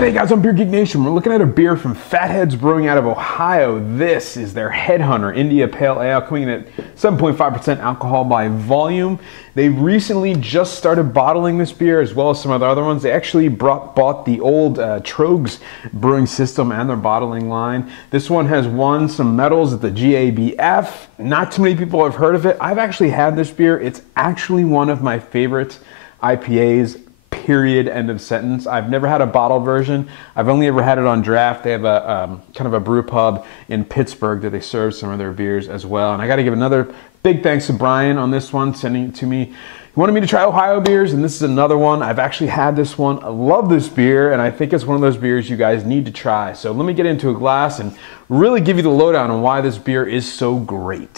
Today guys on Beer Geek Nation, we're looking at a beer from Heads Brewing out of Ohio. This is their Headhunter India Pale Ale, coming in at 7.5% alcohol by volume. They recently just started bottling this beer as well as some other ones. They actually bought the old Trogs brewing system and their bottling line. This one has won some medals at the GABF. Not too many people have heard of it. I've actually had this beer. It's actually one of my favorite IPAs. Period, end of sentence. I've never had a bottle version. I've only ever had it on draft. They have a kind of a brew pub in Pittsburgh that they serve some of their beers as well. And I got to give another big thanks to Brian on this one, sending it to me. He wanted me to try Ohio beers, and this is another one. I've actually had this one. I love this beer, and I think it's one of those beers you guys need to try. So let me get into a glass and really give you the lowdown on why this beer is so great.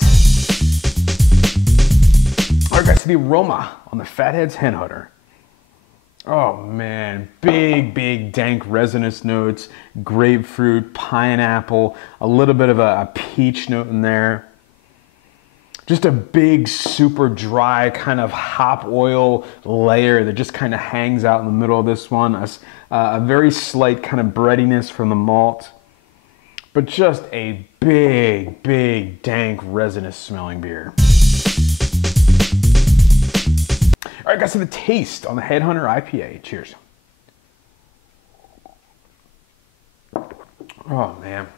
All right, guys, so the aroma on the Fatheads Headhunter. Oh man, big dank resinous notes, grapefruit, pineapple, a little bit of a peach note in there. Just a big, super dry kind of hop oil layer that just kind of hangs out in the middle of this one. A very slight kind of breadiness from the malt, but just a big dank resinous smelling beer. All right, guys, so the taste on the Headhunter IPA. Cheers. Oh, man.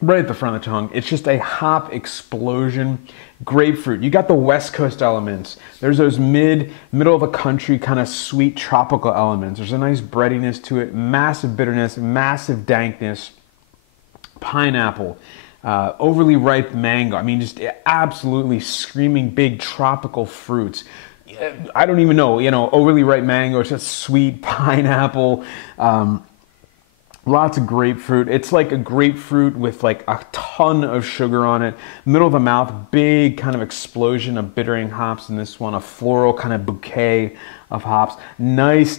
Right at the front of the tongue, it's just a hop explosion. Grapefruit. You got the West Coast elements. There's those middle of the country kind of sweet tropical elements. There's a nice breadiness to it, massive bitterness, massive dankness, pineapple. Overly ripe mango. I mean, just absolutely screaming big tropical fruits. I don't even know, overly ripe mango, it's just sweet pineapple, lots of grapefruit. It's like a grapefruit with like a ton of sugar on it. Middle of the mouth, big kind of explosion of bittering hops in this one, a floral kind of bouquet of hops. Nice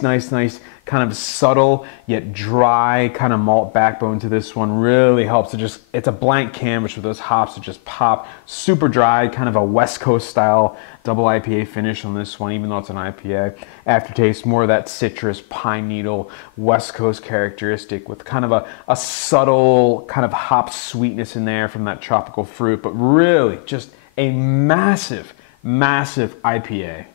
kind of subtle yet dry kind of malt backbone to this one. Really helps. It's a blank canvas with those hops that just pop. Super dry, kind of a West Coast style double IPA finish on this one, even though it's an IPA. Aftertaste, more of that citrus, pine needle, West Coast characteristic with kind of a subtle kind of hop sweetness in there from that tropical fruit, but really just a massive IPA.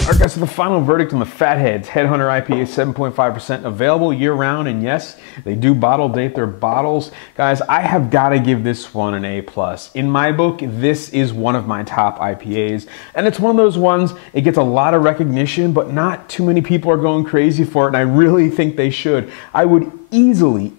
All right, guys, so the final verdict on the Fatheads Headhunter IPA, 7.5%, available year-round, and yes, they do bottle date their bottles. Guys, I have got to give this one an A+. In my book, this is one of my top IPAs, and it's one of those ones, it gets a lot of recognition, but not too many people are going crazy for it, and I really think they should. I would easily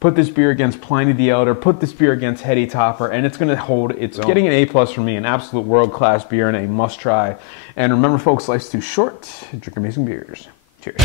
put this beer against Pliny the Elder, put this beer against Heady Topper, and it's going to hold its own. Getting an A+ from me, an absolute world-class beer and a must-try. And remember, folks, life's too short. Drink amazing beers. Cheers.